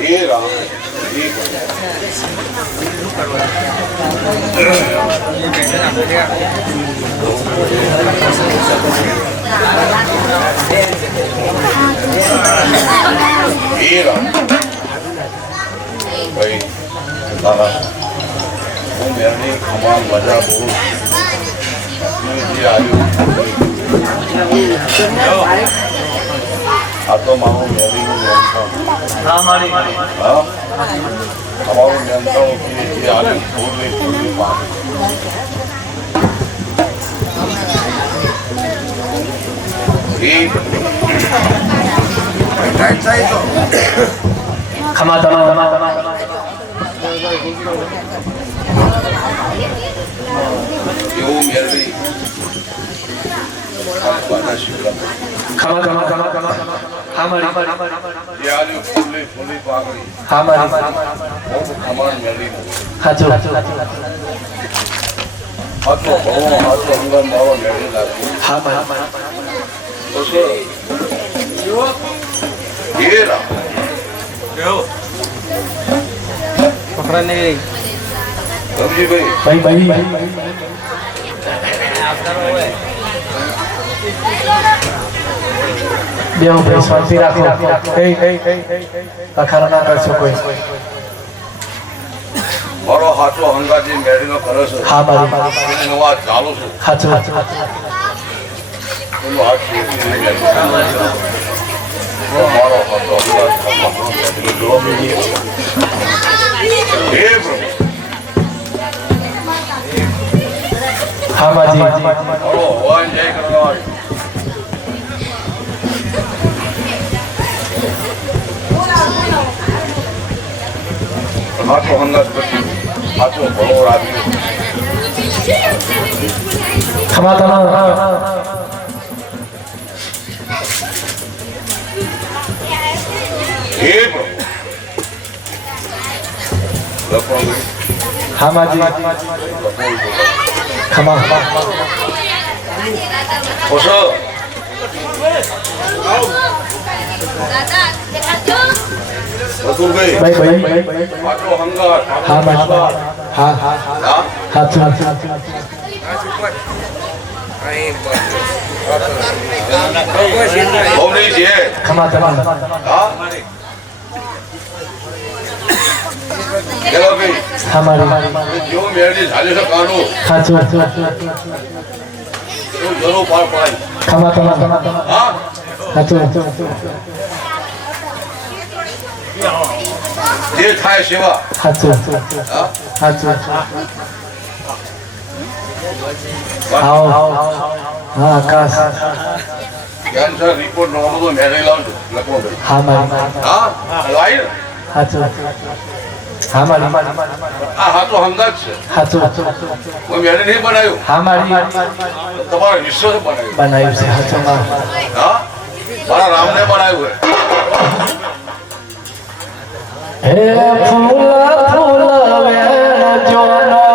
हे राम हे राम भाई तारा मेरे हमारा मजा बहुत ये आयु तो मानो मेरी हमारी हमारे जनता की ये आयु पूरी पानी खमा तमा खमा हमारी हाचो पकड़ा नहीं भाई भाई બેહો ભાઈ શાંતિ રાખો અખાડા ના કરશો કોઈ મારો હાથો હંગાજી મેળીનો કરે છે હા મારી નવા ચાલુ છું હાચો બોલો હાથ મારો હાથો હંગાજી હે પ્રભુ હા માજી બોલો ભગવાન જય કરવા हाथों हंगात करती हाथों भलो राजी खमा तमा हे प्रभु हाँ माजी खमा ओसो अतुल भाई भाई हाथों हंगात हाँ माजी हाँ हाँ हाचो होने जी खमा तमा हाँ चलो भाई हमारी जो मेरे झाले से कानो हाचो तो जरूर पार पड़ाई खमा तमा हाँ हाचो ये थाय सेवा हाचो हाँ हाचो आओ हाँ आकाश कैंसर रिपोर्ट नॉर्मल तो मेरे लाल लगो भाई हाँ मारी हाँ लाइन हाचो हाँ मारी हाँ तो हंगात से हाचो वो मेरे नहीं बनायो हाँ मारी तुम्हारा विश्व से बनायो बनाई से हाचो माँ हाँ हमारा राम ने बनाए हुए हे फूला फूला वे जो न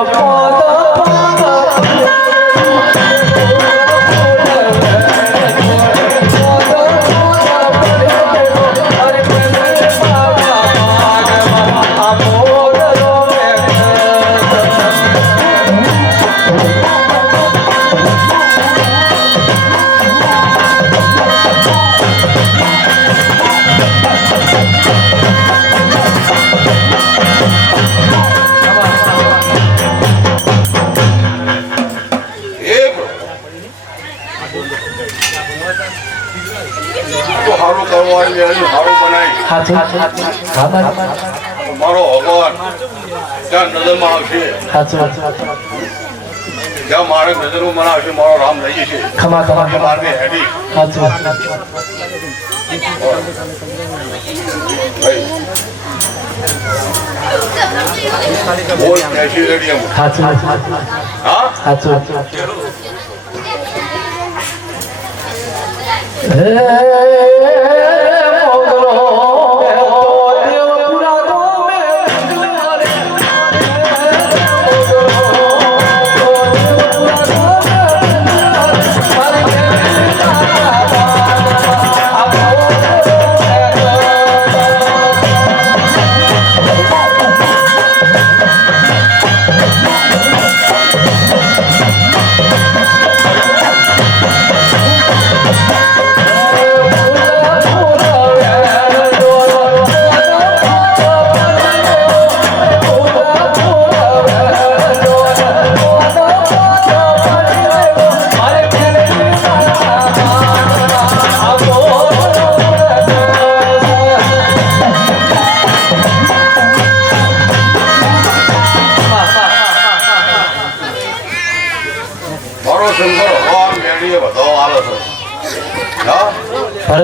मारो भगवान क्या नजर में आवशे क्या मारे नजर में मना आवशे मारो राम नहीं छे खमा खमा मार में हेडी हाचो भाई बोल कैसी रेडी है हाचो हां हाचो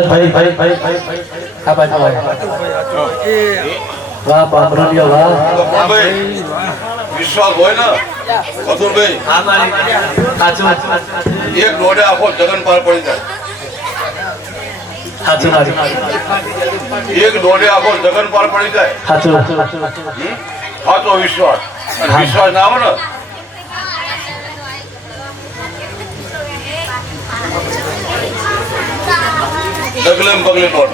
ભાઈ આ બાજુ વાહ બામરોલિયો વાહ ભાઈ વિશ્વાસ હોય ને મથુરભાઈ હા મારી સાચું એક દોડે આખો જગન પાર પડી જાય સાચું મારી એક દોડે આખો જગન પાર પડી જાય સાચું સાચો વિશ્વાસ અને વિશ્વાસ ના આવે ને ડગલેમ પગલે દોડ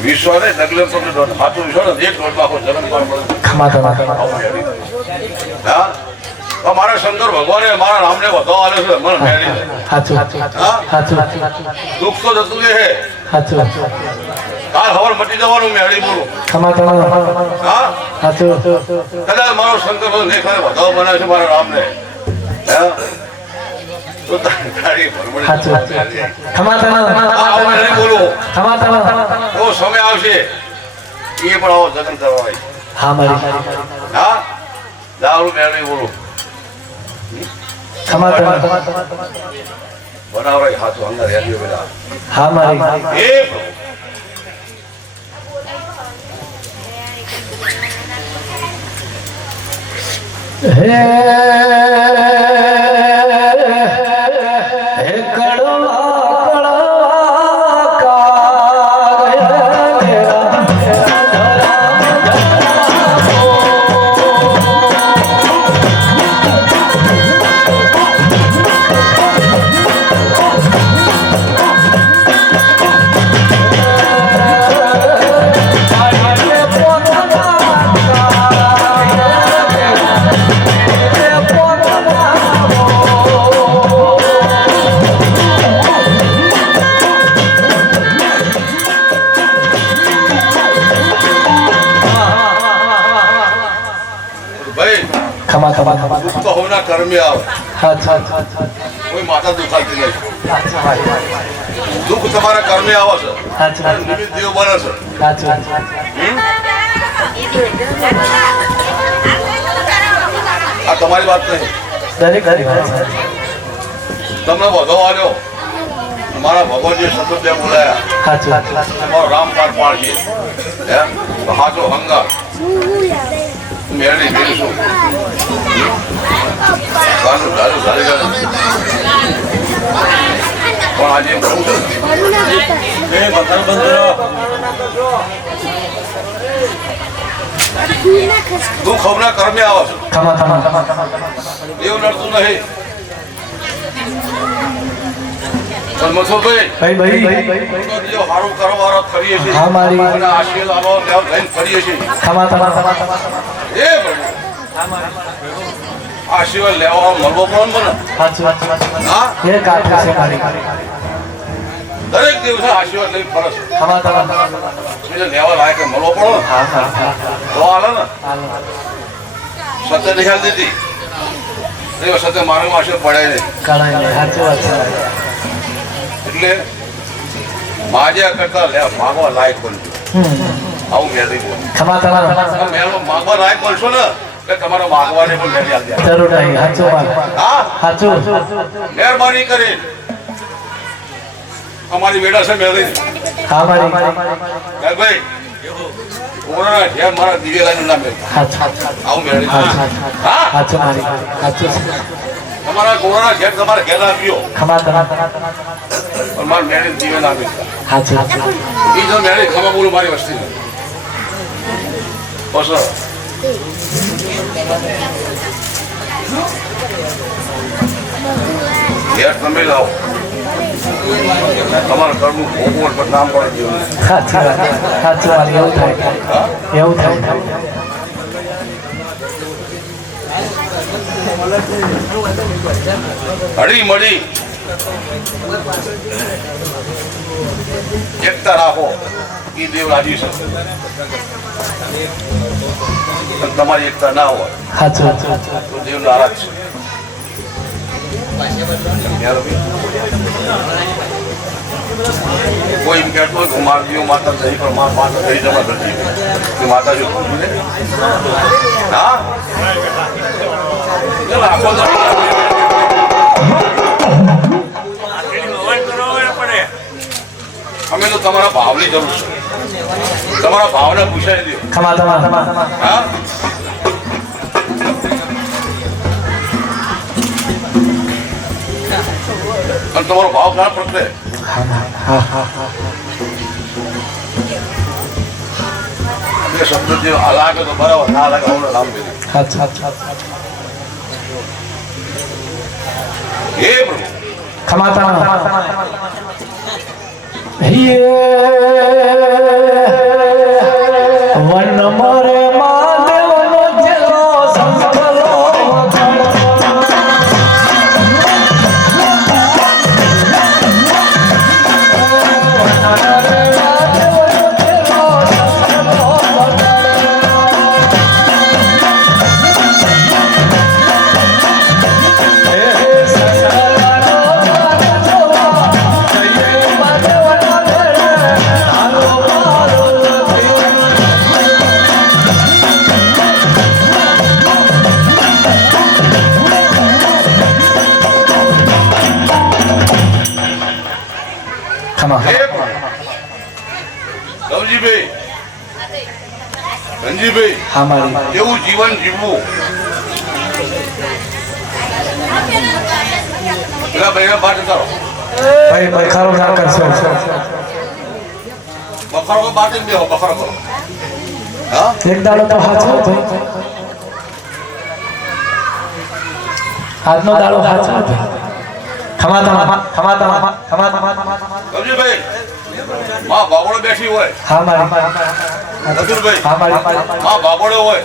વિશ્વાસ ને ડગલેમ પગલે દોડ સાચો વિશ્વાસ એક દોડમાં આખો જગન પાર પડે હા મારા શંકર ભગવાને મારા નામને બતાવવા આલે છે મને મેળી દુઃખ તો જતું હે કાલ ખબર મટી જવાનું મેળી બોલું હા કદાચ મારો શંકર દેખાય બતાવ બનાવે છે મારા રામને તો તારી બોલું તો સમય આવશે એ પણ આવો જગન કરવા હા દારૂ મેળી બોલું બનાવરાય હાથો અંદર હેલ્યો બેટા હા મારી એ હે કડવા તો હોના કર્મે આવે કોઈ માતા દુખાતી નહીં દુઃખ તમારા કર્મે આવે છે નિમિત્ત દેવ બને છે આ તમારી વાત નહીં તમને બધો આવ્યો મારા ભગવાનજી સતત બોલાયા તમારો રામ પાર પાડીએ હાચો હંગા મેળવી મેળવીશું પણ આજે બહુ દુઃખ હમણાં કર્મે આવે છે એવું નડતું નહીં પણ મથુરભાઈ સારું કરવાનો કરીએ છીએ અને આશીર્વાદ લઈને ફરીએ છીએ એ આશીર્વાદ લેવા મળવો પડે દરેક દિવસે આશીર્વાદ લઈને ફરસ લેવા લાયક મળવો પડે તો હાલે ને સત્ય નિહાલ દીધી એ સત્ય મારું આશીર્વાદ પડાય નહીં એટલે માજ્યા કરતા માગવા લાયક બનજો આવું મેળવી બોલ માગવા લાયક બનશો ને એટલે તમારો માગવાને પણ મહેરબાની કરી અમારી બેટા છે મેળવી ભાઈ કોરોના જેમ મારા દિવેલાનું નામ આવું મેળવી તમારા કોરોના જેમ તમારે ઘેર આપ્યો મારે મેળવી દિવેલ આપી એ જો મેળવી ખમા બોલું મારી વસ્તી બસ ઘેર તમે લાવો તમારા ઘરનું ભોગવટ પર નામ પડે જેવું એવું થાય હળી મળી એકતા રાખો એ દેવ રાજી છે તમારી એકતા ના હોય તો દેવ નારાજ છે કોઈ એમ કહેતો હોય કે મારજીઓ માતા થઈ પણ માતા થઈ જવા નથી માતાજી હા આખો અમે તો તમારા ભાવની જરૂર છે. તમારા ભાવને પૂછાઈ દો. ખમા તમા હા અને તમારો ભાવ ક્યાં પ્રગટે? બે શબ્દ જે લાગે તો બરાબર, ના લાગે આપણે નામ દે. હે પ્રભુ ખમા તમા વન મોરે માદેવનો જેલો સંભળો રવજીભાઈ, રણજીભાઈ, એવું જીવન જીવવું. પેલા ભાઈ બાદ કરો ભાઈ બખારો ના કરશો. બખારો કો બાદ દેવો, બખારો કરો. હા એક દાડો તો હાચો ભાઈ, આજનો દાડો હાચો ભાઈ. ખમા તમા રવજીભાઈ, માં બાગોળો બેઠી હોય. હા મારી નથુરભાઈ, હા મારી માં બાગોળો હોય.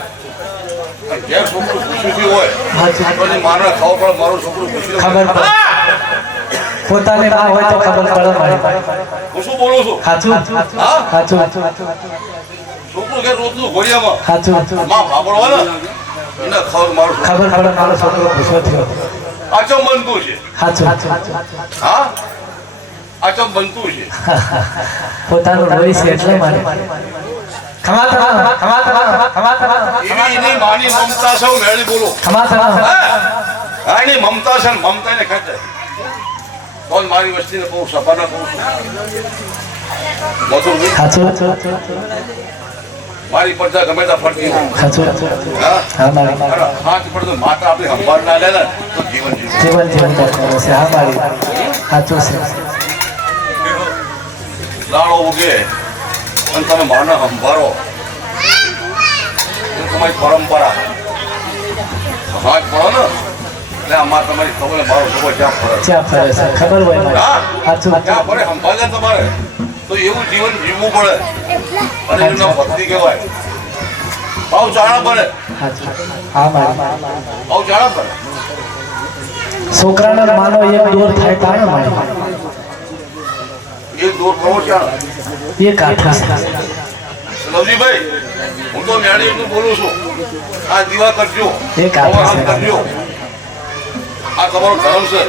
જે છોકરું ખુશી હોય પછી મારે ખબર પડે મારું છોકરું ખુશી ખબર પડે. પોતાને ના હોય તો ખબર પડે મારી. હું શું બોલું છું? સાચું હા સાચું છોકરું કે રોજનું ઘોડિયામાં સાચું માં બાગોળો હોય ને એને ખબર મારું ખબર પડે મારો છોકરો ખુશો થયો. આચમ બનતું છે. સાચું હા આચમ બનતું છે. પોતાનું રોઈ છે એટલે મારે ખમા એવી એની માની મમતા છે. હું મેળી બોલું. હા એની મમતા છે ને મમતા એને ખેંચે. કોણ મારી વસ્તીને બહુ સભાના કહું છું. મધુરભાઈ, મારી પડતા ગમે ત્યાં ફરતી હોય. હા મારી હાથ પડતો માતા આપણી સંભાળ ના લે ને તો જીવન જીવન. જીવન છે. હા મારી સાચું છે. દાડો ઉગે અને તમે માને સંભાળો એ તમારી પરંપરા. હાથ પડો ને એટલે આમાં તમારી ખબર મારો છોકરો જ્યાં ફરે ક્યાં ફરે છે ખબર હોય મારી. હા સાચું ત્યાં ફરે સંભાળે તમારે તો એવું જીવન જીવવું પડે અને એનું નામ ભક્તિ કહેવાય. ભાવ ચાણા પડે. સાચું. હા મારી ભાવ ચાણા પડે. છોકરાને માનો એક દૂર થાય તાણે મારી એ દૂર પ્રવો ચાણા. એ કાઠા છે. લવજીભાઈ, હું તો મેળી એટલું બોલું છું. આ દીવા કરજો, એ કાઠા છે. કરજો. આ તમારો ધર્મ છે.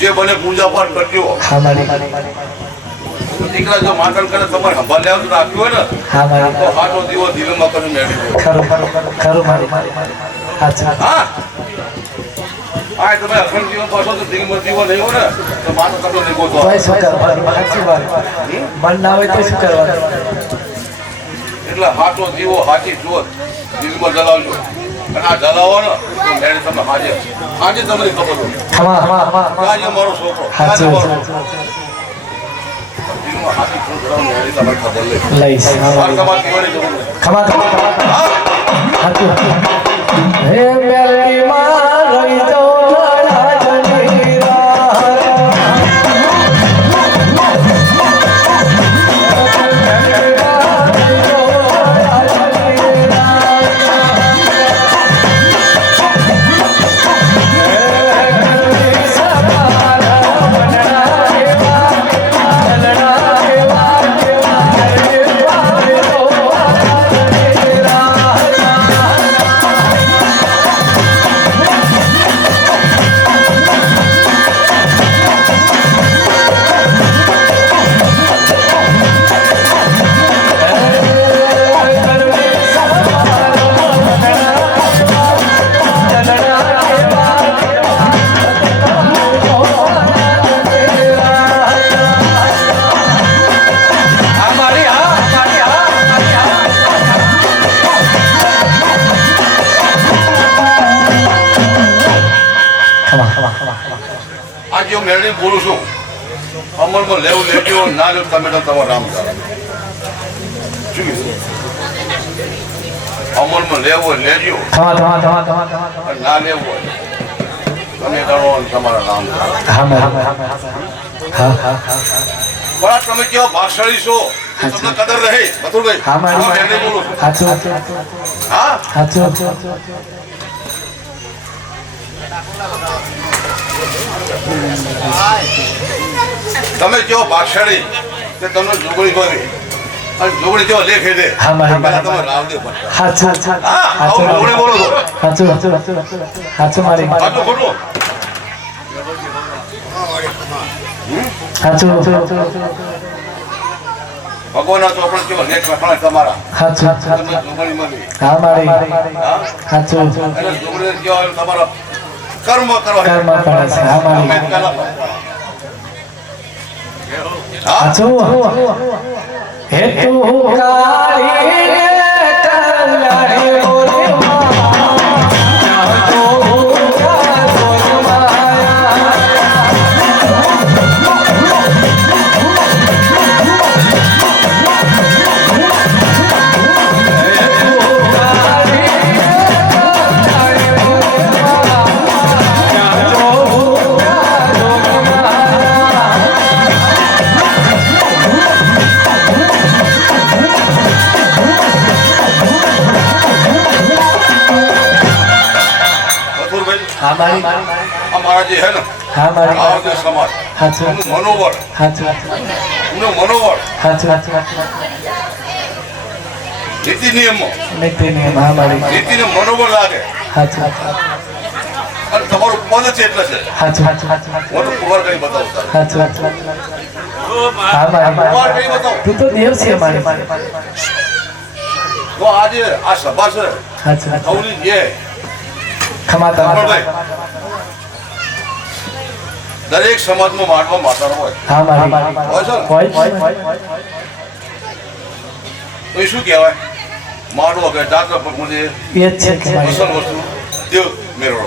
જે બને પૂજા પાઠ કરજો. હા મારી દીકરા જો માતન કરે તમારે સંભાળ લેવાનું રાખ્યું હોય ને હા મારી તો હાથો દીવો દિલમાં કરી મેળી દો. ખરું મારી સાચું. હા આ તમે અખંડ જીવન પાછો તો દિલમાં દીવો નહીં હોય ને તો માથો તમને નહીં ગોતો. ભાઈ શું કરવાનું? સાચી વાત. મન ના હોય તો શું કરવાનું? એટલે હાથો દીવો હાથી જોત દિલમાં જલાવજો. અને આ જલાવો ને તો મેળી તમે હાજે તમને ખબર હોય. આજે મારો છોકરો આજે મારો દિલમાં હાથી જોત મેળી તમને ખબર લે. લઈશ. તમારે કહેવાની જરૂર નથી. હા સાચું. હે મેલડીમાં રહી જાઉં રાજની રાહ. મેળવી બોલું છું. અમલમાં લેવું લેજો ના લેવું તમે તો તમારા રામ ચાલો. શું કીધું? અમલમાં લેવું હોય લેજો અને ના લેવું હોય તમે ગણો અને તમારા રામ ચાલો. પણ તમે કેવા ભાષાળી છો તમને કદર રહે મથુરભાઈ. મેળવી બોલું છું. હા તમે કેવો ભાષાળી તે તમને જોગણી કરી અને જોગણી કેવો લેખે દે પહેલા તમે રાવદેવ બનતા. હા આવું જોગણી બોલો છો. સાચું ખોટું? ભગવાનના ચોપડા કેવો લેખ લખણા તમારા તમને જોગણી મળી. એટલે જોગણી કેવો તમારા કર્મ કરો. અમારા જે હે ને આરોગ્ય સમાજ મનોબળ નીતિ નિયમો નીતિને મનોબળ લાગે અને તમારું પદ છે એટલે છે મોટું કુંવર કઈ બતાવતા તું તો દેવ છે અમારે. તો આજે આ સભા છે સૌની જે દરેક સમાજમાં માંડવા માતાનો હોય તો શું કહેવાય? માંડવો કે ડાકર પર મુજે અસલ વસ્તુ દેવ મેળો.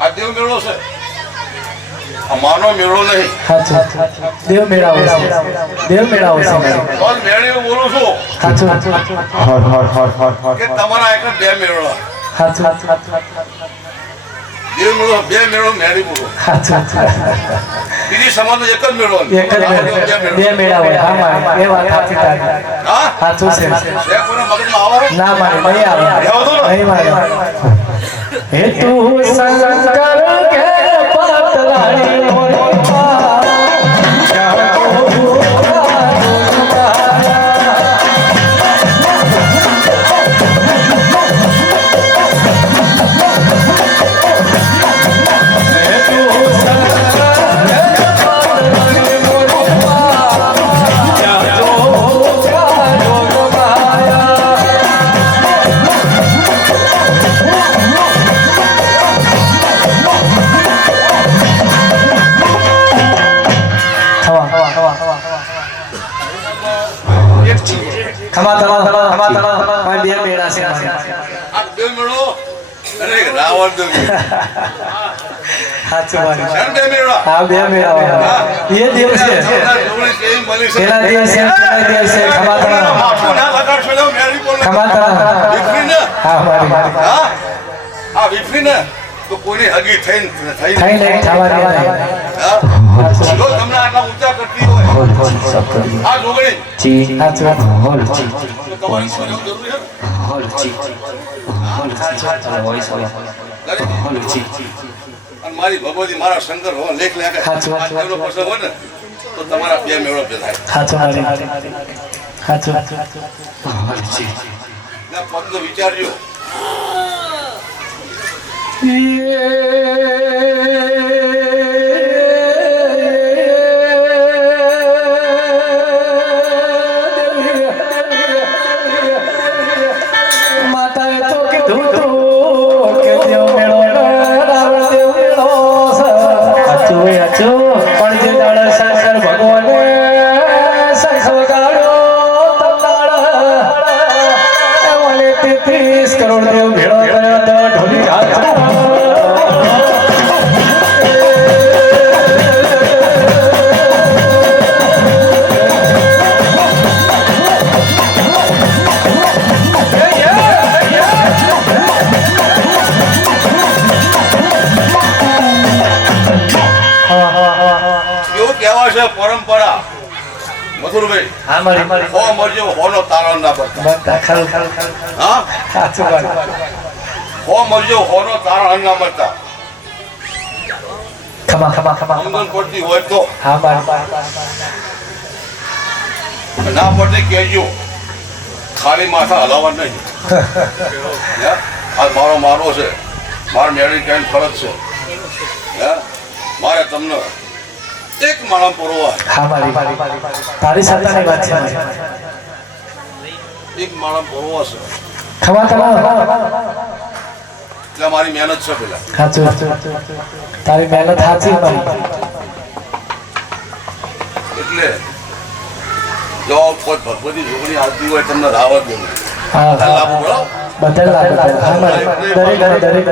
આ દેવ મેળો છે, આ માનો મેળો નહીં. દેવ મેળાવો મેળી બોલું છું કે તમારા એક બે મેળો દેવ મેળો, બે મેળો મેળી બોલો. બીજી સમાજનો એક જ મેળો બે મેળા હોય. ના મારે નહીં આવે. હે તું શંકર કે પતરાણી તો કોની હગી થઈને તમને આટલા ઊંચા કરતી હોય આ જોગણી મારી ભગવતી મારા શંકર હો લેખ લેખે પસંદ હોય ને તો તમારા બે મેળો થાય. પદ વિચારજો. કરોડ દેવ ભેળો કર્યો તો ઢોલી હાથ પરંપરા મથુરભાઈ હા મારી હો મરજો હોનો તારણ ના બનતા બતા ખરું હા સાચું વાત હો મરજો હોનો તારણ ના બનતા ખમા ખમા ખમા સમજણ પડતી હોય તો હા મારી ના પડતી કહેજો ખાલી માથા હલાવવા નહીં હે? આ મારો છે મારો મેળી કઈ ફરજ છે હે? મારે તમને એક માળા પૂરવા હા મારી તારી સાથેની વાત છે મારી. એક માળા પૂરવા છે ખમા ખમા એટલે મારી મહેનત છે પેલા સાચું તારી મહેનત સાચી મારી એટલે જો કોઈ ભગવતી છોકરી આવતી હોય તમને રાવત દેવું હા લાભ પડો બધા લાગે હા મારી દરેક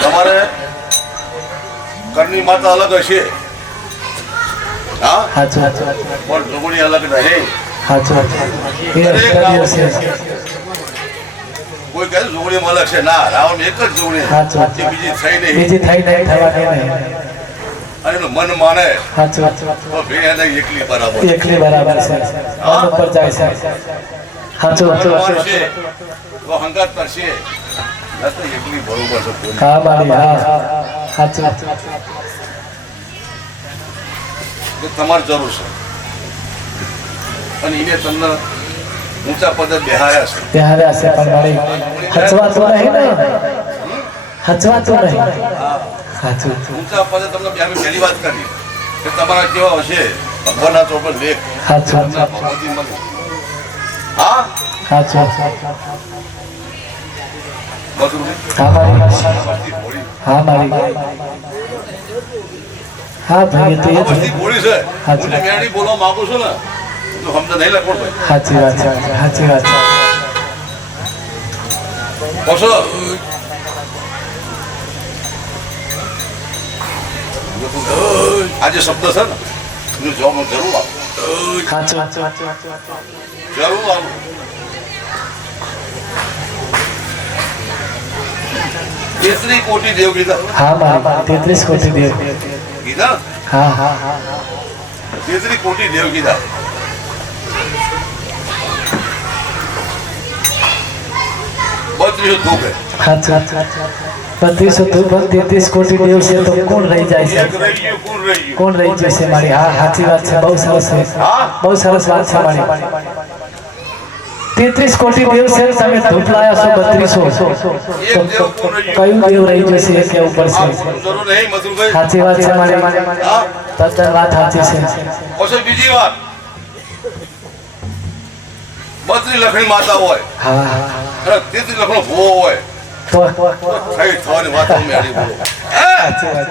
તમારે ઘરની માતા અલગ હશે હા સાચું પણ છોકરી અલગ નહીં સાચું એ અષ્ટદિવસ છે કોઈ કહે છોકરીમાં અલગ છે ના રાવણ એક જ છોકરી સાચું જે બીજી થઈ નહીં બીજી થઈ નહીં થવાની નહીં અને એનું મન માને સાચું તો બે એને એકલી બરાબર એકલી બરાબર છે મન ઉપર જાય છે સાચું મન માનશે તો હંગાત કરશે નથી એકલી બરોબર છે કોઈ હા મારી હા સાચું કે તમારે જરૂર છે અને એને તમને ઊંચા પદે બેહાર્યા છે ત્યારે હશે પણ મારી હચવાતું નહીં ને હચવાતું નહીં સાચું ઊંચા પદે તમને બે પહેલી વાત કરી કે તમારા કેવા હશે ભગવાનના ચોપર લેખ સાચું તમને ભગવતી મળે હા સાચું બધું હા મારી વસ્તી ભોળી હા મારી હા ભાઈ તો એ જ વસ્તી ભોળી છે સાચું. હું મેળી બોલવા માંગુ છું ને તો સમજ નહીં લખો ભાઈ સાચી વાત છે સાચી વાત છે બસો આજે શબ્દ છે ને એનું જવાબ હું જરૂર આપું સાચું જરૂર આવું તેત્રી કોટી દેવ કીધા હા મારી 33 કોટી દેવ કીધા હા હા તેત્રી કોટી દેવ કીધા બત્રીસો દુઃખ સાચું 32 કોટી દેવ છે તો કોણ રહી જાય એક છે રહી ગયું કોણ રહી ગયું કોણ રહી જશે મારી હા સાચી વાત છે બહુ સરસ છે હા બહુ સરસ વાત છે મારી 33 કોટી દેવ છે તમે ધૂપ લાયા છો 3200 એક દેવ કોણ રહી ગયું કયું દેવ રહી જશે એ કેવું પડશે જરૂર નહીં મથુરભાઈ સાચી વાત છે મારી હા તદ્દન વાત સાચી છે પછી બીજી વાત બત્રી લખણી માતા હોય હા અને તેત્રી લખણો ભૂવો હોય તો થઈ થવાની વાત હું મેળી બોલું સાચી વાત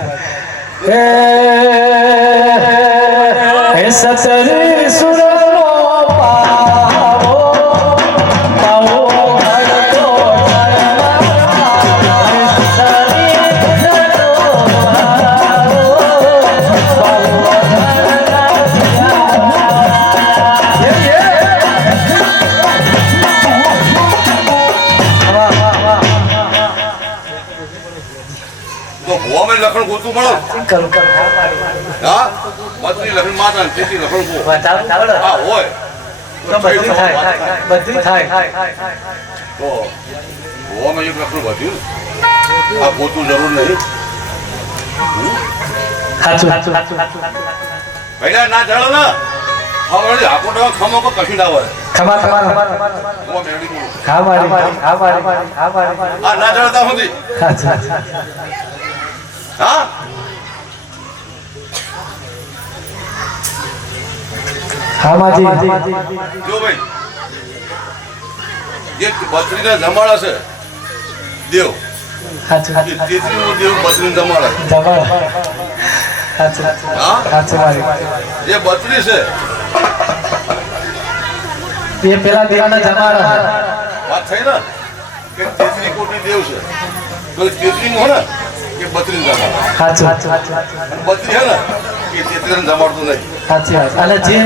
એ સતરી સુરનો પાવો પાવો હડતો તો ભૂવામાં લખણ ગોતું મળો કરું હા બત્રી લખણ માતા ને તેત્રી લખણ ભૂવો બતાવું હા હોય તો બધું થાય બધું થાય તો ભૂવામાં એક લખણ વધ્યું ને આ ગોતું જરૂર નહીં સાચું પહેલા ના ચાલો ને હવે હાકોટા ખમો કો કશું ના હોય ખમા ખમા હું મેળી બોલું હા મારી હા મારી હા મારી આ ના ચાલતા સુધી સાચું હા હા માજી જો ભાઈ એક બત્રીને જમાડા છે દેવ સાચું તેત્રીનું દેવ બત્રીને જમાડે જમાડ સાચું હા સાચું મારી જે બત્રી છે એ પેલા દેવાના જમાડા વાત થઈ ને કે તેત્રી કોટી દેવ છે તો તેત્રીમાં હે ને કે બત્રીને જમાડે સાચું અને બત્રી હે ને કે તેત્રીને જમાડતું નહીં સાચી વાત અને જે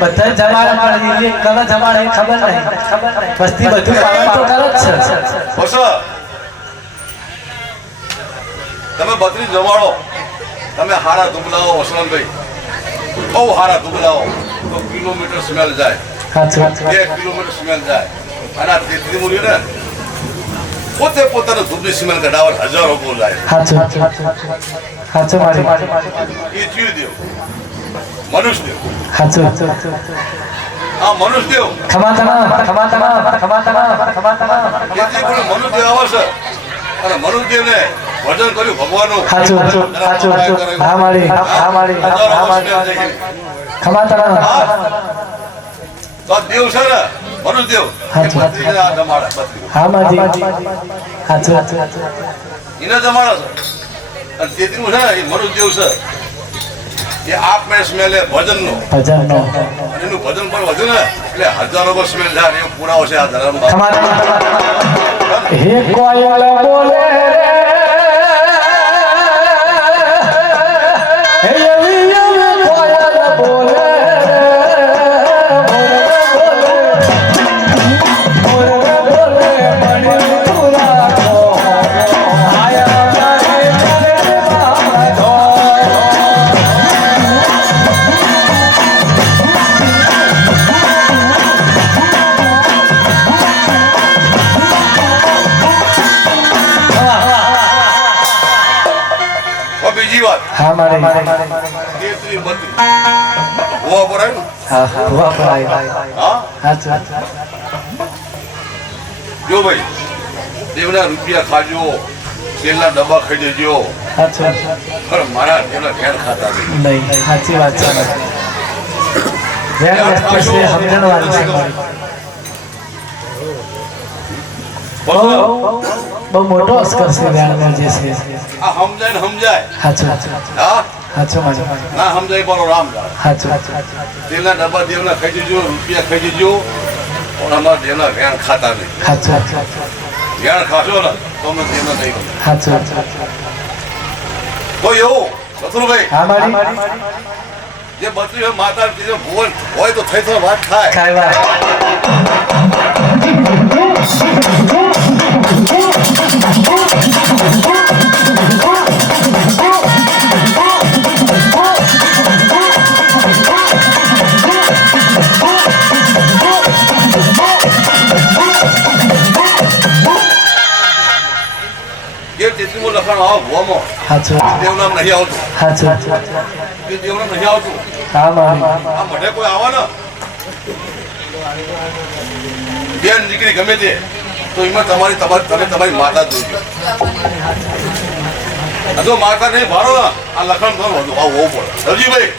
બધા જમાડા મળે એ કલા જમાડે એ ખબર નહીં વસ્તી બધું પાલન તો કરે જ છે બસ તમે બત્રી જમાડો તમે હારા દુબલાઓ વસંતભાઈ બહુ હારા દુબલાઓ તો કિલોમીટર સ્મેલ જાય, સાચું 2 કિલોમીટર સ્મેલ જાય. અને આ તેત્રી મૂલ્યો ને પોતે પોતાનું ધૂપની સ્મેલ કઢાવવા હજારો બોલાય. સાચું મારી એ જીવ દેવ મનુષ્ય દેવ. સાચું આ મનુષ્ય દેવ ખમાતના કેટલી પણ મનુદેવ આવે છે અને મનુદેવને ભજન કર્યું ભગવાનનું. સાચું હા મારી ખમાતના તો આ દેવ છે ને મનુદેવ એ બત્રીને આ જમાડે બત્રી. હા મારી સાચું એને જમાડે છે અને તેત્રીનું છે ને એ મનુદેવ છે એ આપમેળે સ્મેલ ભજનનો. ભજનનો એનું ભજન પણ વધુ ને એટલે હજારો વર્ષ સ્મેલ જાય એવો પુરાવો છે આ ધર્મ. હે કોયલ બોલે હે કોયલ બોલે બીજી વાત હા મારી તેત્રી બત્રી હોવા પર આવ્યું. હા હા સાચું જો ભાઈ દેવના રૂપિયા ખાજો, તેલના ડબ્બા ખાઈ દેજો, સાચું પણ મારા દેવના ઘેર ખાતા નહીં. નહીં સાચી વાત છે સમજણ વાળી છે બહુ મોટો અસ્કર છે વ્યાણનો જે છે આ સમજાય ને સમજાય. સાચું હા સાચું મારી ના સમજાય બરો રામ જાય. સાચું તેલના ડબ્બા દેવના ખાઈ દેજો, રૂપિયા ખાઈ દેજો, પણ અમારા દેવના ઘેર ખાતા નહીં. સાચું ઘેર ખાશો ને તો અમે દેવના નહીં ગમે. સાચું કોઈ એવું બથુરભાઈ હા મારી જે બત્રી હોય માતા ભુવન હોય તો થઈ તો વાત થાય. કાંઈ વાત જે તેત્રીમું લખાણ આવો ભુવામાં સાચું દેવનામ નહીં આવતું. સાચું જે દેવનામ નહીં આવતું હા મારી આ મને કોઈ આવે ને બેન દીકરી ગમે તે તો એમાં તમે તમારી માતા જોઈજો. જો માતા નહીં ભારો ને આ લખાણ તો વધુ ભાવ હોવું પડે. સબજીભાઈ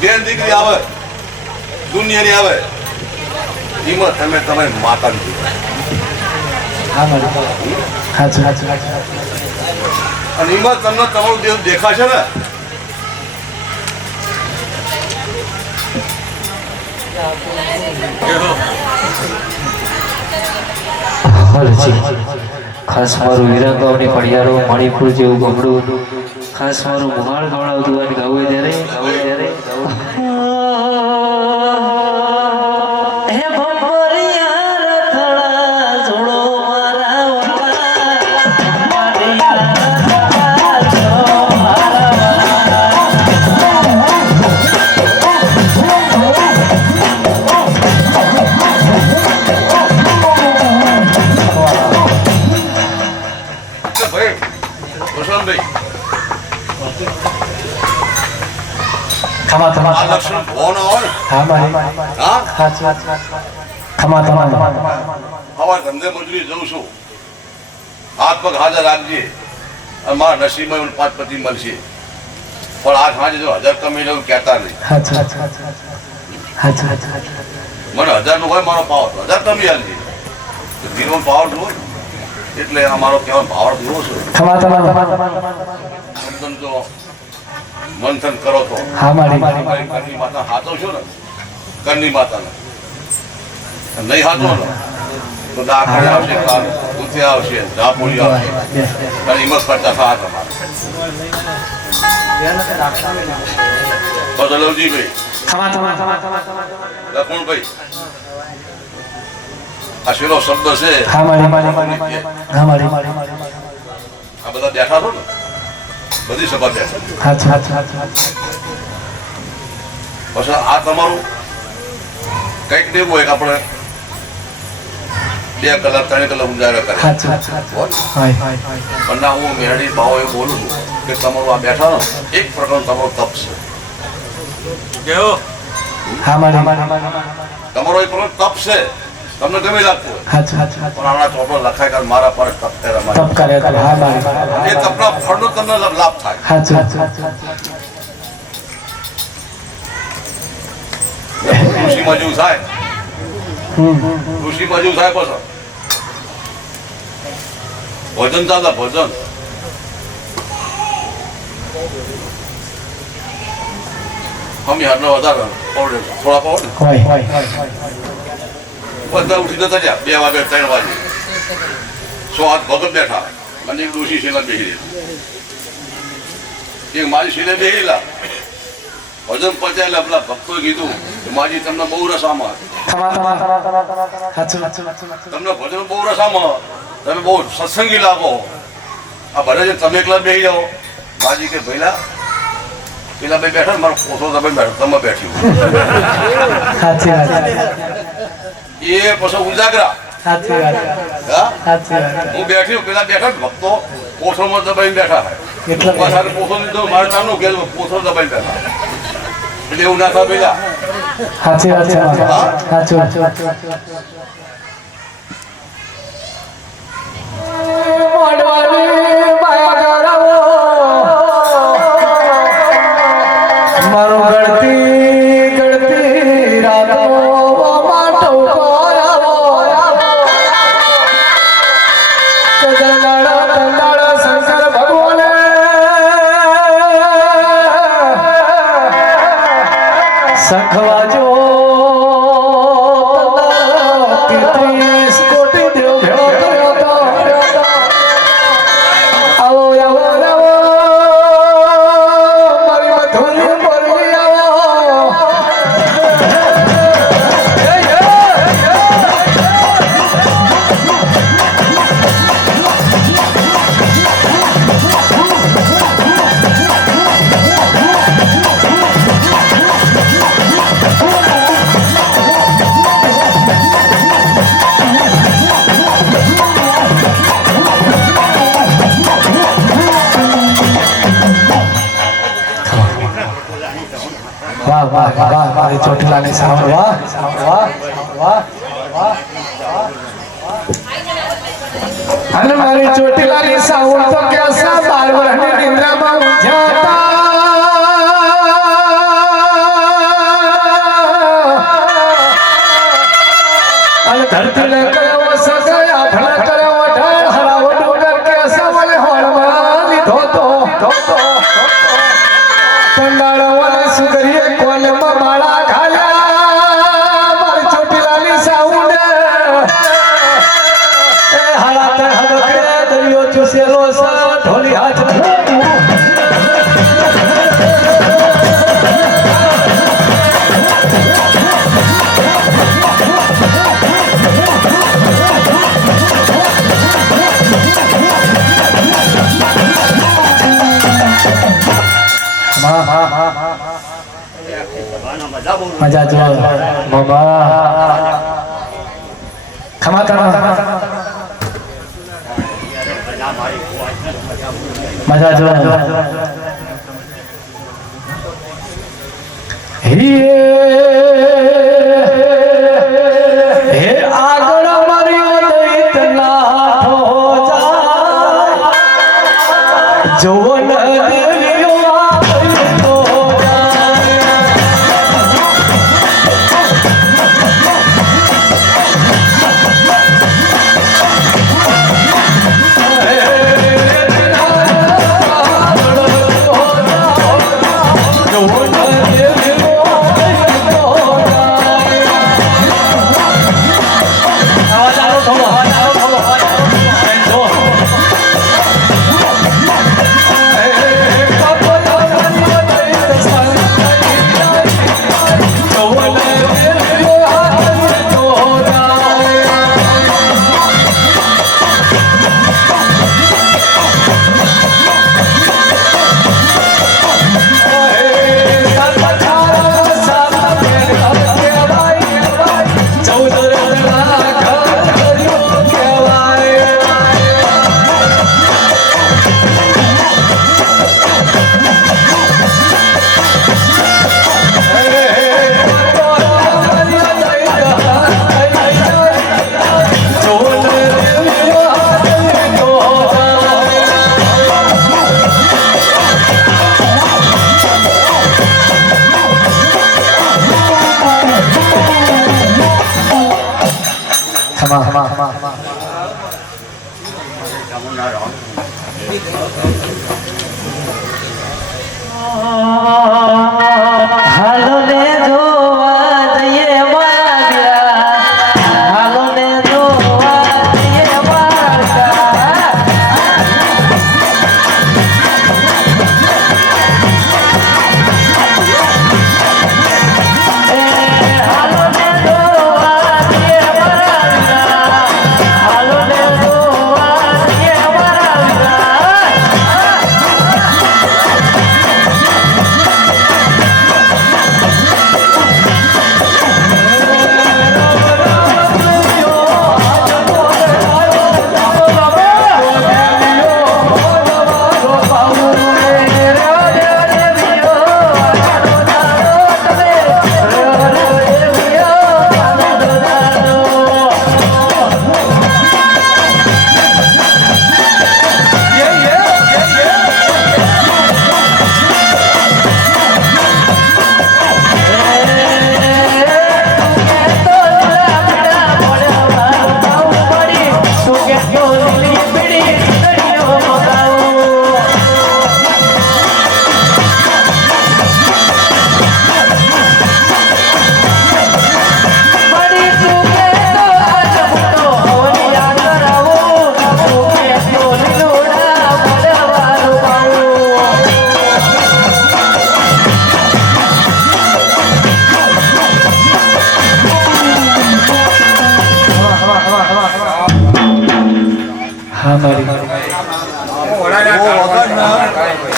બેન દીકરી આવે દુનિયાની આવે એમાં તમે તમારી માતા જોઈજો. હા મારી સાચું અને એમાં તમને તમારું દેવ દેખાશે ને ખાસ મારું વિરંગાવની પડિયારો મણિપુર જેવું ગમડું ખાસ મારું મુહાળ ગવડાવતું અને ગાવું ત્યારે હે ભંભરિયા રથડા જોડો મારા ખમા આ લક્ષણ ભોનો હોય ને હા મારી હા સાચું ખમા હવા ધંધે મજૂરી જઉં છું હાથ પગ હાજર રાખજે અને મારા નસીબમાં મને 5 પતિ મળશે પણ આ સાંજે જો 1000 કમાઈ લઉં કહેતા નહીં. મને 1000 નું હોય મારો પાવર 1000 કમી આલજે ધીરો પાવર જુઓ એટલે અમારો કહેવાનો પાવર જુઓ છો. મંથન જો મંથન કરો તો હા મારી કરની માતા હાથો છો ને કરની માતાને નહીં હાથો ને તો દાખલે આવશે કાલ ઉતે આવશે ધાપોલી આવશે અને હિંમત કરતા થા તમારે તો દલવજીભાઈ લખમણભાઈ આ શેનો શબ્દ છે હા મારી આ બધા બેઠા છો ને બધી સભા બેઠા પછી આ તમારું કંઈક દેવું હોય કે આપણે 2 કલાક 3 કલાક ઉજાગરા કરે પણ ના હું મેરડી ભાવ એ બોલું છું કે તમારું આ બેઠા ને એક પ્રકારનું તમારું તપ છે તમારો એક પ્રકાર તપ છે તમને ગમે લાગતું હોય પણ આના ચોપડો લખાય કે મારા પર તપ કરે એ તપના ફળનો તમને લાભ થાય ઋષિમાં જેવું થાય ઋષિમાં જેવું થાય પછી ભજન ચાલે ભજન અમે હાથનો વધારે થોડા પાવડે બધા ઉઠી જતા જ્યાં 2 વાગે 3 વાગે 100 હાથ ભગત બેઠા અને એક ડોશી શીલા બેસી એક મારી શીલે બેસેલા ભજન પચાયેલા પેલા ભક્તોએ કીધું કે માજી તમને બહુ રસામાં તમને ભજન બહુ રસામાં તમે બહુ સત્સંગી લાગો આ ભલે તમે એકલા બેસી જાઓ માજી કે ભઈલા પેલા ભાઈ બેઠા મારો પોતો તમે બેઠ્યું એ પછી ઉજાગરા હું બેઠ્યું પેલા બેઠા ભક્તો પોથોમાં દબાઈને બેઠા હોય પોથો લીધો મારે નાનું કે પોથો દબાઈને બેઠા એટલે એવું ના થાય પેલા મારું ગળતી રાતો માટો કરાવો શંકર ભગવાને શંખવાજો 33 કોટી દેવ ભેળો કર્યો તો આવો આવો આવો મારી મથુરી બોલી આવો વાહ વાહ વાહ મારી ચોટીલાની સાઉન્ડ વાહ વાહ વાહ વાહ અને મારી ચોટીલાની સાઉન્ડ તો કેસા 12 વર્ષની નિંદ્રામાં ઊંઝાતા અને ધરતીને કયો સગાયા ભણા કર્યો ઢાળ હરાવો ડુંગર કેસા મને હોળમાં લીધો તો કંડાળવાના સુગરીએ કોલમાં માળા ઘાલ્યા મારી ચોટીલાની સાઉન્ડ એ હાલાત હડકે દરિયો ચૂસેલો સા ઢોલી હાથ મજા જો બાબા ખમા મજા જો હે આગળ માર્યો દૈત નાથો જા જોવન દેવીઓ તો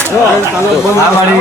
આ મારી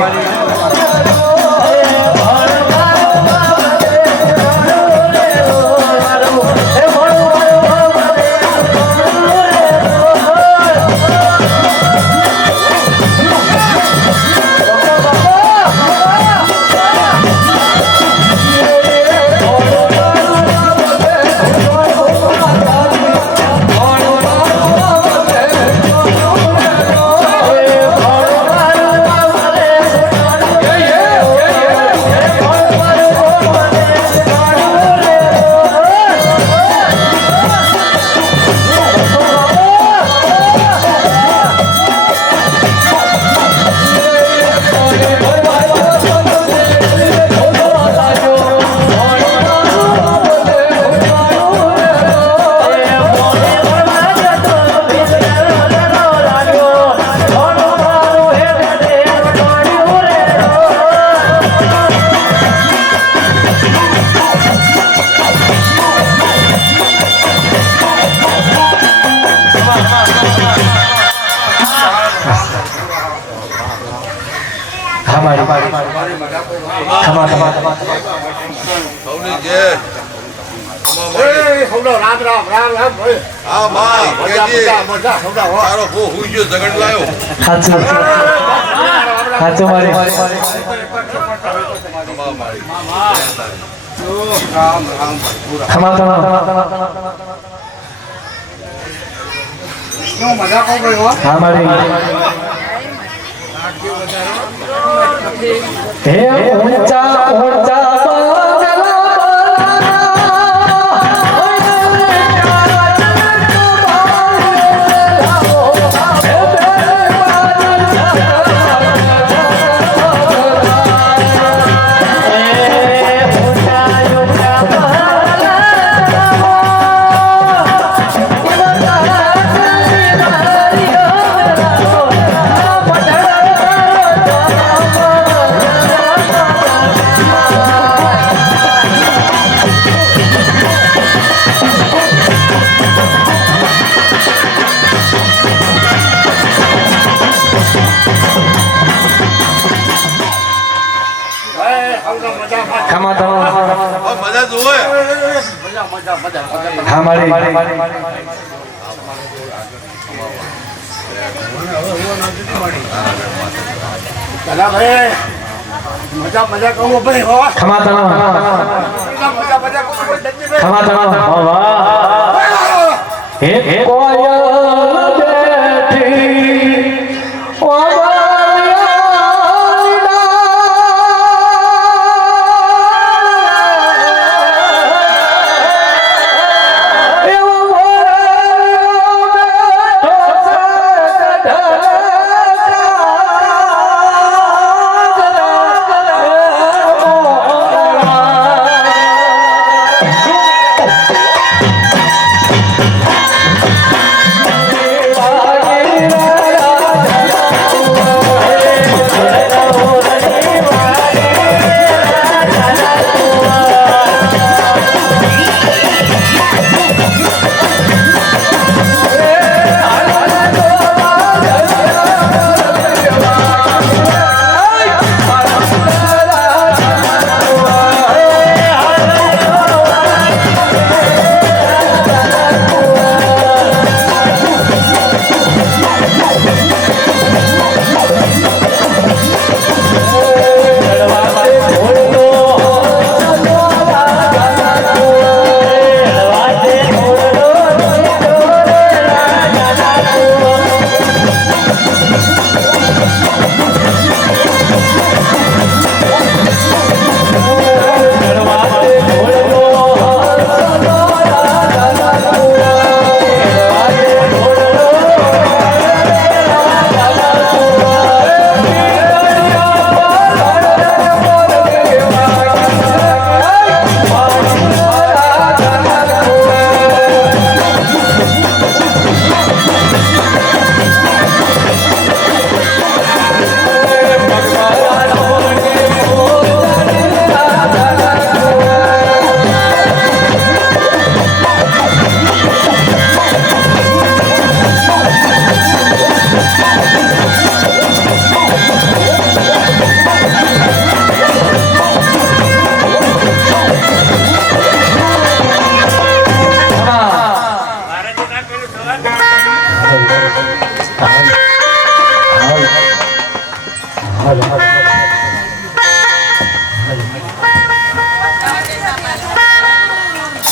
સૌની જય. હા માં કેજી તારો બહુ હુઈ ગયો જગડ લાયો. સાચું મારી રામ રામ પૂરા. ખમા હા મારી હે ઊંચા ઊંચા મજા જોવે. હા મારી મજા કહું ભાઈ હો ખમા હે કોયલ બેઠી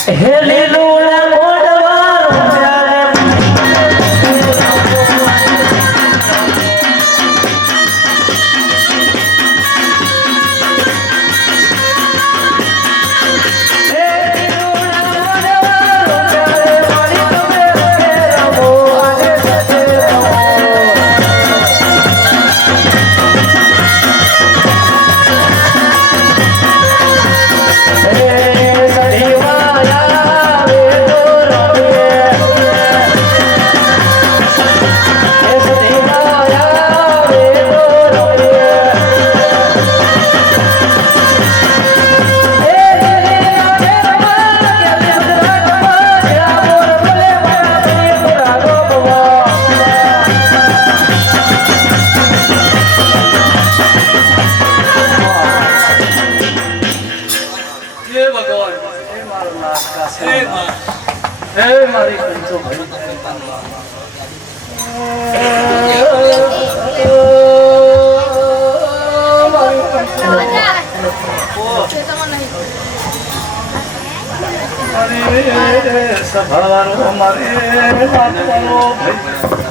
હે લીલુડા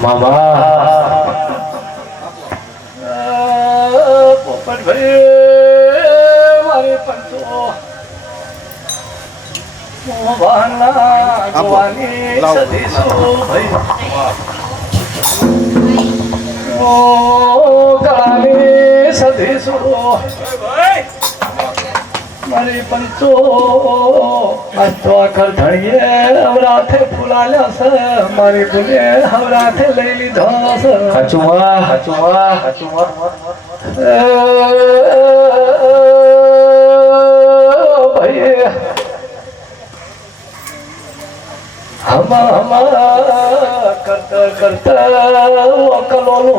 મોડવા પોપટ ભાઈ મારી પંચો મોહવાના ગોવાની સદીસો ભાઈ ઓ ગાલી સદીસો મારી પંચો આજ તો આખર ધણીએ હવરાથે ફૂલાલ્યા છે મારી ભૂલે હવરાથે લઈ લીધો છે ભાઈ હમા કરતા કલોલો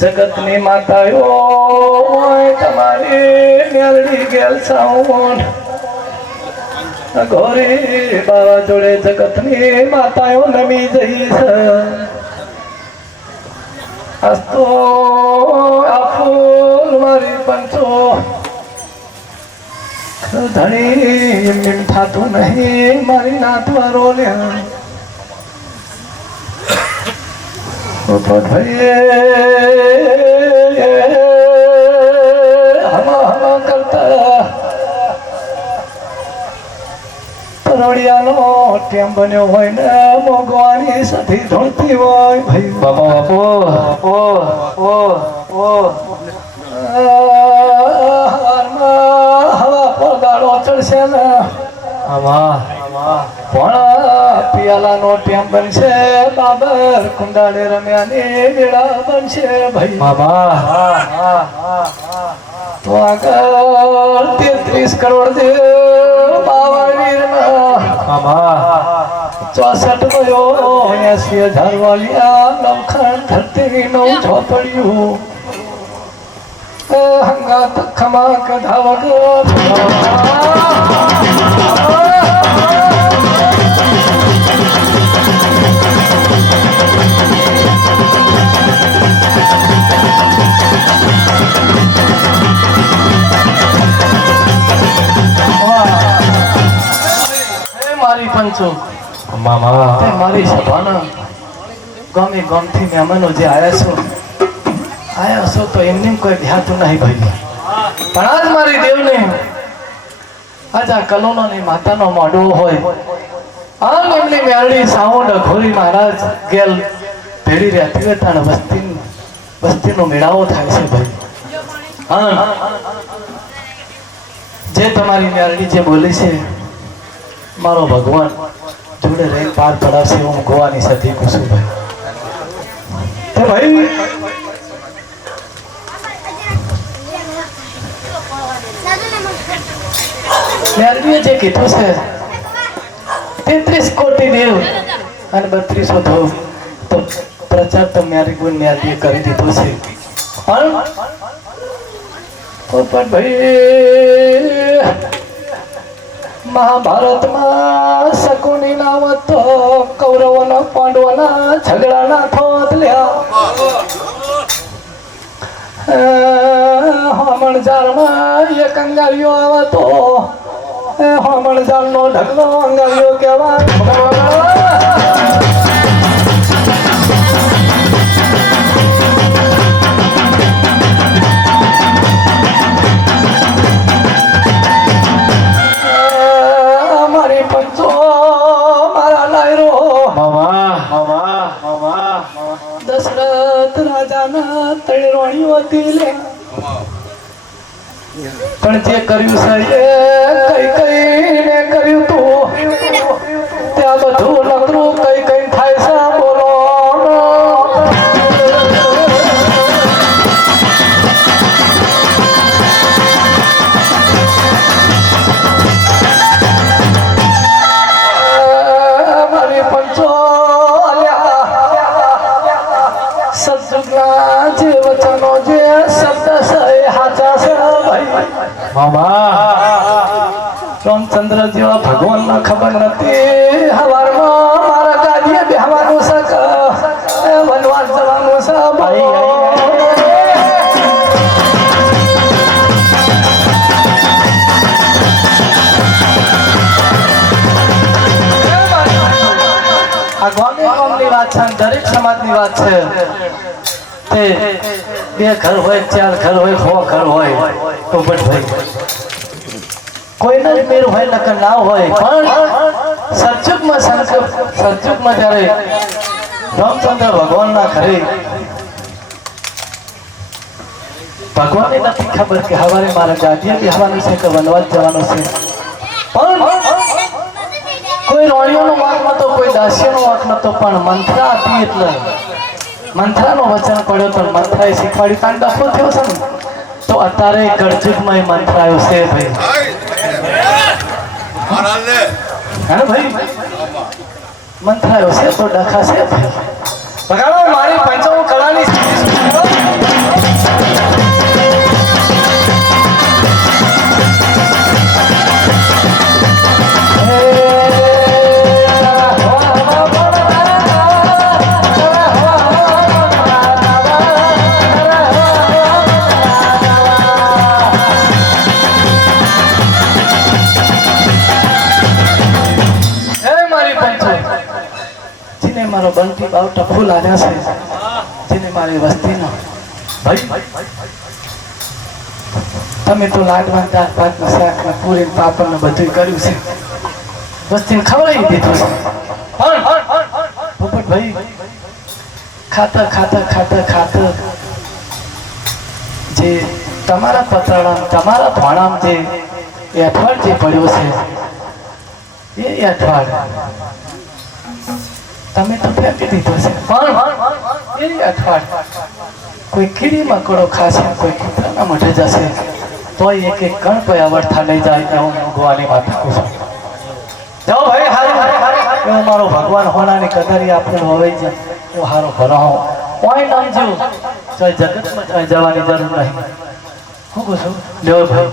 જગતની માતાઓ તમારી મેલડી ગેલ સાઉન ઘોરી બાવા જોડે જગતની માતાઓ નમી જઈ છે આજ તો આ ફૂલ મારી પંચો ધણી એમ થાતું નહીં મારી નાતવારો લે હમા કરતા પરોડિયાનો ટેમ બન્યો હોય ને મોગવાની સધી ધોળતી હોય ભાઈ બાપો હવા પડદાડો ચડશે ને પણ પિયાલાનો ટેમ બનશે બાબર કુંડાળે રમ્યાની વેળા બનશે ભાઈ તો આગળ 33 કરોડ દે બાવાવીર 64 વયો 80,000 વાલિયા નવખણ ધરતી નવ ઝોપડિયું હંગાત ખમા કધા વગર મારી પંચો મારી સભાના ગમે ગમથી મહેમાનો જે આવ્યા છો તો એમને કોઈ ધ્યાતું નહીં ભાઈ પણ આજ મારી દેવને આજ આ કલોની માતાનો મોઢો હોય આમ એમની મેરડી સાઉન્ડ ઘોરી મહારાજ ગેલ ભેડી રહેતી હતા વસ્તીનો મેળાવો થાય છે ભાઈ હા જે તમારી મેરડી જે બોલી છે મારો ભગવાન જોડે રહી પાર પડાવશે હું ગોવાની સતી કુસુમ ભાઈ મેરડીએ જે કીધું છે 33 કોટી દેવ અને 3200 ધોવ તો પ્રચાર તો મેરડીએ કરી દીધો છે પણ ભાઈ મહાભારતમાં શકુની નામ તો કૌરવોના પાંડવોના ઝઘડાના થોત લ્યા મણઝારમાં એક અંગારીઓ આવે તો એ મણઝારનો ઢગલો અંગારીઓ કહેવાય. મારી પંચો મારા લાયરો દશરથ રાજાના તળેરોણીઓ હતી લે. પણ જે કર્યું છે એ કઈ ને કર્યું તું ત્યાં બધું નકરું કઈ થાય છે બોલો. મારી પંચો સદુગના જે વચનો જે શબ્દ છે એ હાચા છે ભાઈ. રામચંદ્ર જેવા ભગવાન ને ખબર નથી હવારમાં મારા ગાડીએ બેહવાનું છે વનવાસ જવાનું છે ભાઈ. આ ગામની વાત છે, દરેક સમાજની વાત છે. તે બે ઘર હોય, ચાર ઘર હોય, 100 ઘર હોય તો ભાઈ કોઈના જ મેર હોય નકર ના હોય. પણ સતયુગમાં જ્યારે રામચંદ્ર ભગવાનના ઘરે ભગવાનને નથી ખબર કે હવારે મારા ગાડીએ બેહવાનું છે કે વનવાસ જવાનું છે. પણ કોઈ રોણીઓનો વાંક નતો, કોઈ દાસીઓનો વાંક નતો, પણ મંથરા હતી એટલે મંથરાનો વચન પડ્યો તો મંથરાએ શીખવાડી તાન ડખો થયો છે ને. તો અત્યારે કળજુગમાં મંથરાયો છે ભાઈ. હા ભાઈ મંથરાયો છે તો ડખા છે ભાઈ. ભગાડો મારી પંચાવન કળાની મારો બંટી બાવટા ફૂલ આવ્યા છે જેને મારી વસ્તીનો ભાઈ તમે તો લાડવા દાળ ભાત ને શાક ને પૂરી ને પાપડ ને બધું કર્યું છે, વસ્તીને ખવડાવી દીધું છે. પણ પોપટભાઈ ખાતર જે તમારા પતરાળામ તમારા ભાણામ જે એઠવાડ જે પડ્યો છે એ એઠવાડ તમે તો ફેંકી દીધો છે. પણ એ અઠવાડ કોઈ કીડી મકોડો ખાશે, કોઈ કૂતરાના મોઢે જશે તોય એક કણ કોઈ અવસ્થા લઈ જાય એવું ભગવાનની વાત કહું છું. જાઓ ભાઈ હારું એવું મારો ભગવાન હોનાની કદરી આપણે હોવી છે એવો હારો ભરાવો કોઈ નામ જેવું ચાહે જગતમાં ચાહે જવાની જરૂર નહીં. હું કહું છું લેવો ભાઈ.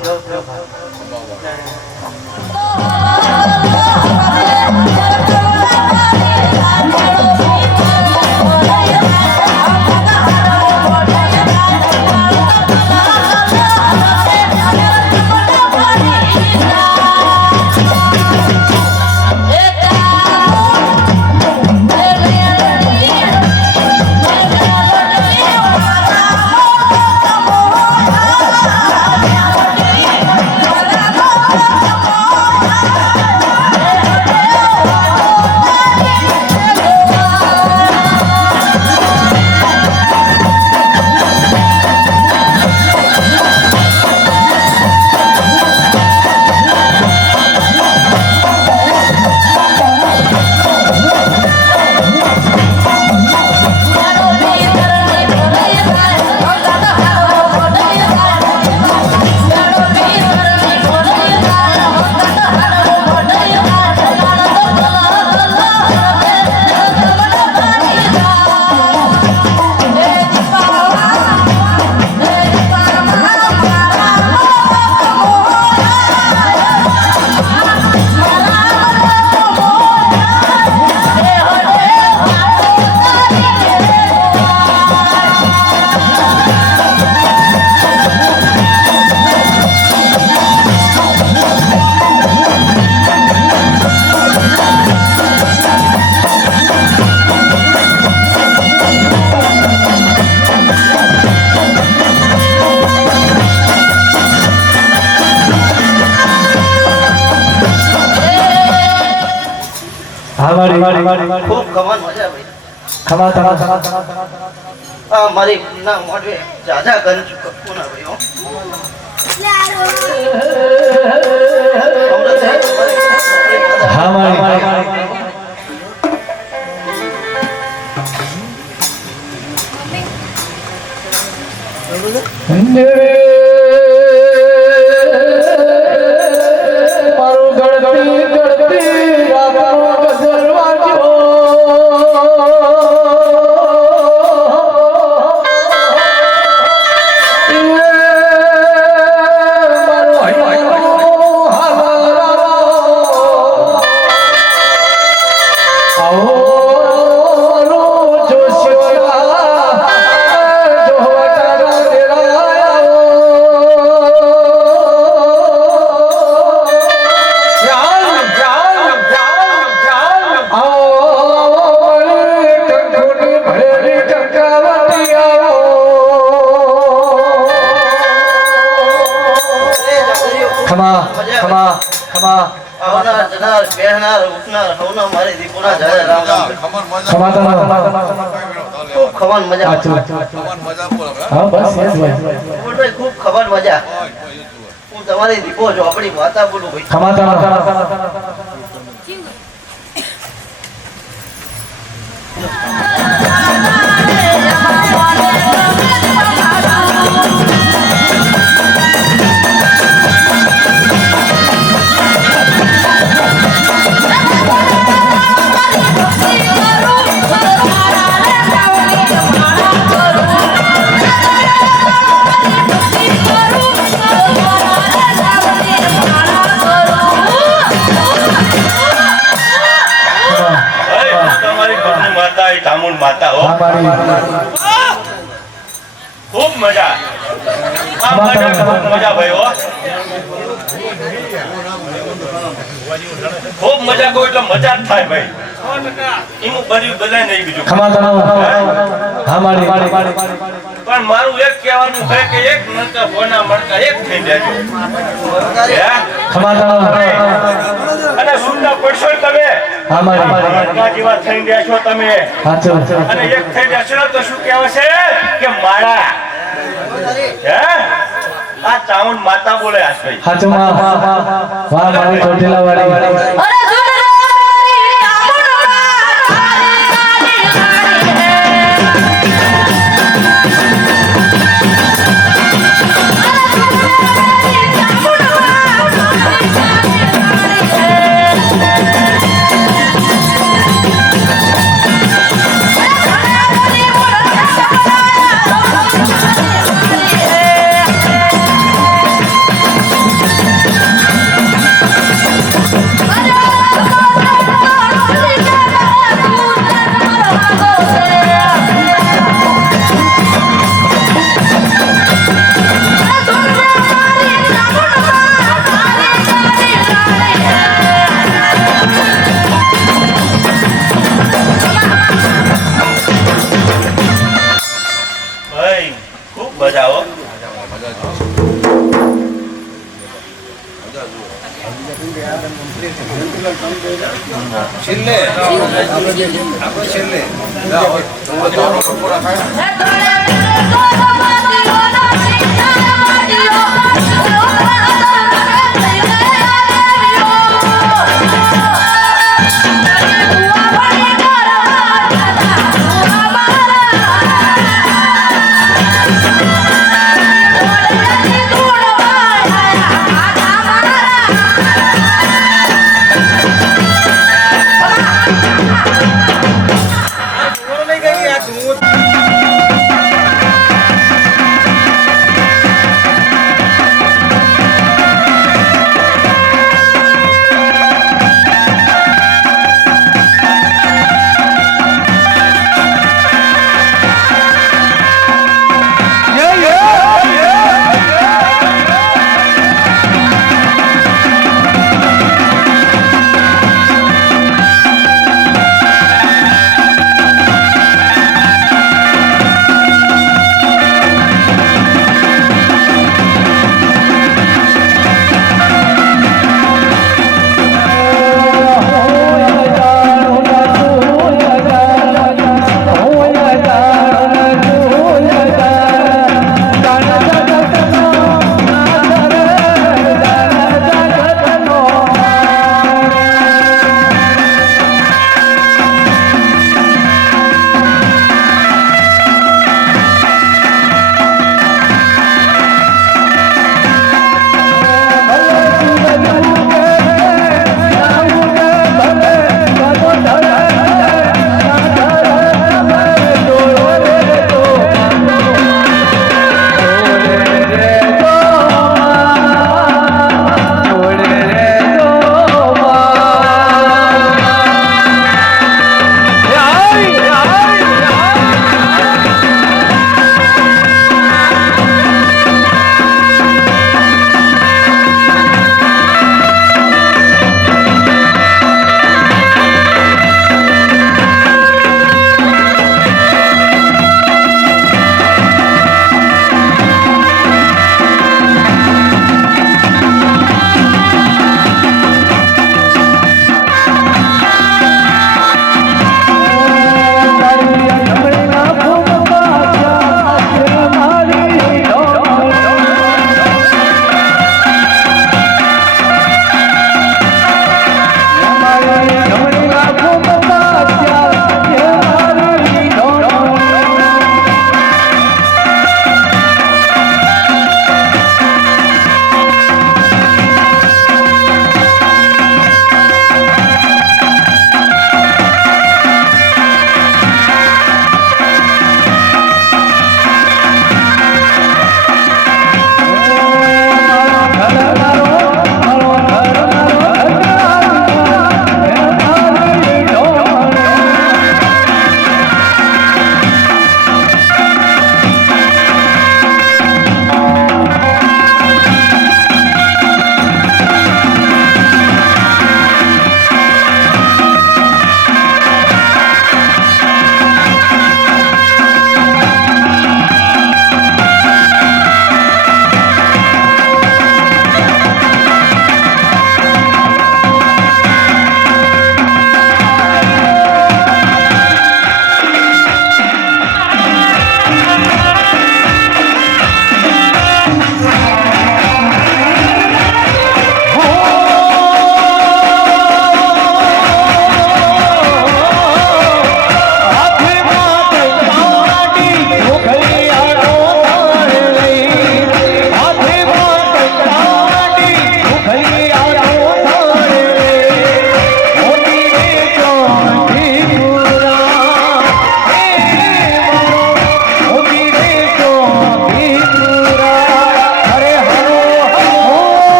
મારી ખૂબ ખમણ મજા ભાઈ ખમા તમા આ મારી ના મોઢે જાજા ગંજ કપૂના ભાઈ હો હા મારી મારું ગળગળી ગળતી રાતનો ગઝલ વાગ્યો મારું હૈયાનું હાલારો આવો આવનાર જનાર બેહનાર ઉઠનાર હવના મારી દીકરા જાજા રામ રામ ખબર મજા ખૂબ ખમણ મજા ખબર મજા બોલ હવે હા બસ એ જ ભાઈ ભાઈ ખૂબ ખબર મજા હું તમારી દીકો છો આપણી માતા બોલું ભાઈ ખમાતા માતા હો ખૂબ મજા આ મજા ખૂબ મજા ભાઈ હો ખૂબ મજા કોઈ એટલે મજા જ થાય ભાઈ એનું બધું બધાય નહીં બીજું હા મારી પણ મારું એક કહેવાનું છે કે એક મણકા બોના મણકા એક થઈ જાય અને સુંદર પડશો તમે હા મારી મણકા જેવા થઈ ગયા છો તમે અને એક થઈ જશો તો શું કહેવાશે કે માળા હે આ ચાઉંડ માતા બોલે આ ભાઈ હાચું વાહ મારી ચોટીલા વાળી બજાવો છેલ્લે આપણે છેલ્લે લાવો પૂરા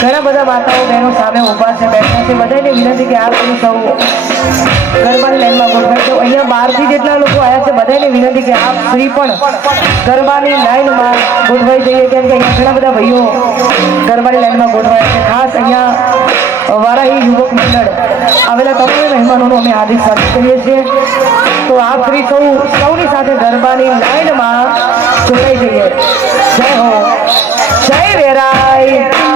ઘણા બધા માતાઓ બહેનો સામે ઊભા છે બેઠા છે બધાને વિનંતી કે આપ સૌ ગરબાની લાઈનમાં ગોઠવાય તો અહીંયા 12 થી જેટલા લોકો આવ્યા છે બધાને વિનંતી કે આપ શ્રી પણ ગરબાની લાઈનમાં ગોઠવાઈ જઈએ કેમ કે અહીંયા ઘણા બધા ભાઈઓ ગરબાની લાઈનમાં ગોઠવાયા છે ખાસ અહીંયા વારાહી યુવક મંડળ આવેલા તમામ મહેમાનોનું અમે હાર્દિક સ્વાગત કરીએ છીએ તો આપ શ્રી સૌની સાથે ગરબાની લાઈનમાં જોડાઈ જઈએ જય હો જય વેરાય